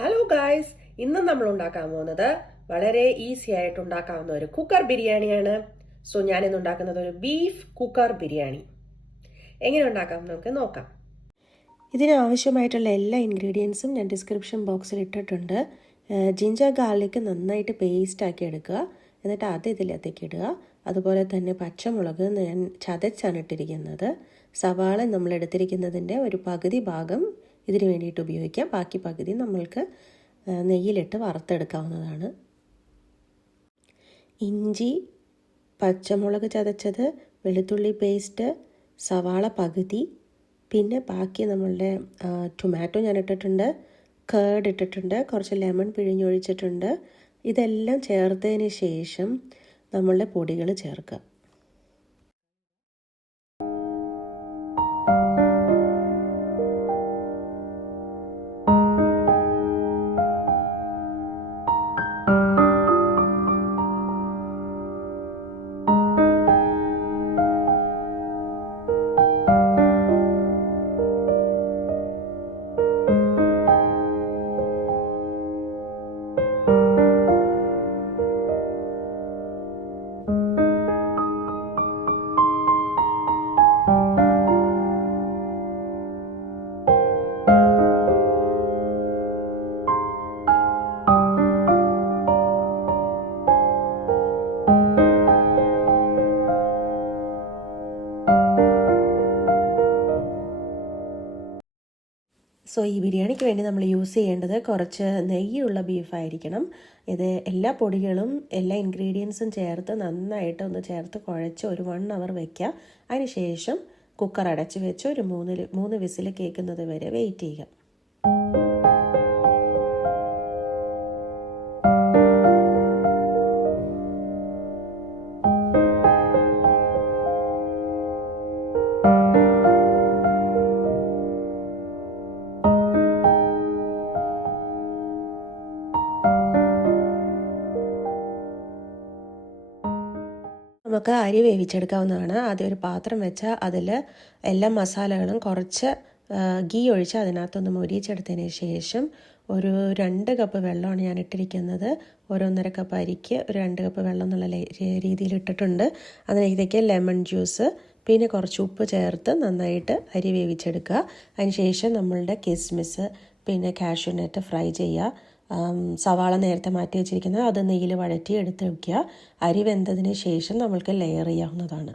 Hello guys, ഇന്ന് നമ്മൾ ഉണ്ടാക്കാൻ പോകുന്നത് വളരെ ഈസി ആയിട്ട് ഉണ്ടാക്കാവുന്ന ഒരു കുക്കർ ബിരിയാണിയാണ്. സോ ഞാൻ ഇന്ന് ഉണ്ടാക്കുന്നത് ഒരു ബീഫ് കുക്കർ ബിരിയാണി. എങ്ങനെ ഉണ്ടാക്കാം നമുക്ക് നോക്കാം. ഇതിനാവശ്യമായിട്ടുള്ള എല്ലാ ഇൻഗ്രീഡിയൻസും ഞാൻ ഡിസ്ക്രിപ്ഷൻ ബോക്സിൽ ഇട്ടിട്ടുണ്ട്. ജിഞ്ചർ ഗാർലിക് നന്നായിട്ട് പേസ്റ്റാക്കി എടുക്കുക, എന്നിട്ട് അത് ഇതിലേക്ക് ഇടുക. അതുപോലെ തന്നെ പച്ചമുളക് ഞാൻ ചതച്ചാണ് ഇട്ടിരിക്കുന്നത്. സവാള നമ്മൾ എടുത്തിരിക്കുന്നതിൻ്റെ ഒരു പകുതി ഭാഗം ഇതിന് വേണ്ടിയിട്ട് ഉപയോഗിക്കാം, ബാക്കി പകുതി നമ്മൾക്ക് നെയ്യിലിട്ട് വറുത്തെടുക്കാവുന്നതാണ്. ഇഞ്ചി, പച്ചമുളക് ചതച്ചത്, വെളുത്തുള്ളി പേസ്റ്റ്, സവാള പകുതി, പിന്നെ ബാക്കി നമ്മളുടെ ടൊമാറ്റോ ഞാൻ ഇട്ടിട്ടുണ്ട്, കേർഡ് ഇട്ടിട്ടുണ്ട്, കുറച്ച് ലെമൺ പിഴിഞ്ഞൊഴിച്ചിട്ടുണ്ട്. ഇതെല്ലാം ചേർത്തതിന് ശേഷം നമ്മളുടെ പൊടികൾ ചേർക്കുക. സോ ഈ ബിരിയാണിക്ക് വേണ്ടി നമ്മൾ യൂസ് ചെയ്യേണ്ടത് കുറച്ച് നെയ്യുള്ള ബീഫായിരിക്കണം. ഇത് എല്ലാ പൊടികളും എല്ലാ ഇൻഗ്രീഡിയൻസും ചേർത്ത് നന്നായിട്ട് ഒന്ന് ചേർത്ത് കുഴച്ച് ഒരു 1 hour വയ്ക്കുക. അതിന് ശേഷം കുക്കർ അടച്ച് വെച്ച് ഒരു 3 വിസിൽ കേൾക്കുന്നത് വരെ വെയിറ്റ് ചെയ്യുക. നമുക്ക് അരി വേവിച്ചെടുക്കാവുന്നതാണ്. ആദ്യം ഒരു പാത്രം വെച്ചാൽ അതിൽ എല്ലാ മസാലകളും കുറച്ച് ഗീ ഒഴിച്ച് അതിനകത്തൊന്ന് മൊരിച്ചെടുത്തതിന് ശേഷം ഒരു 2 കപ്പ് വെള്ളമാണ് ഞാൻ ഇട്ടിരിക്കുന്നത്. 1.5 കപ്പ് അരിക്ക് ഒരു 2 കപ്പ് വെള്ളം എന്നുള്ള രീതിയിൽ ഇട്ടിട്ടുണ്ട്. അതിലേക്ക് ലെമൺ ജ്യൂസ് പിന്നെ കുറച്ച് ഉപ്പ് ചേർത്ത് നന്നായിട്ട് അരി വേവിച്ചെടുക്കുക. അതിനുശേഷം നമ്മളുടെ കിസ്മിസ് പിന്നെ കാഷ്യൂനട്ട് ഫ്രൈ ചെയ്യുക. സവാള നേരത്തെ മാറ്റി വെച്ചിരിക്കുന്നത് അത് നെയ്യിൽ വഴറ്റി എടുത്ത് വയ്ക്കുക. അരി വെന്തതിന് ശേഷം നമ്മൾക്ക് ലെയർ ചെയ്യാവുന്നതാണ്.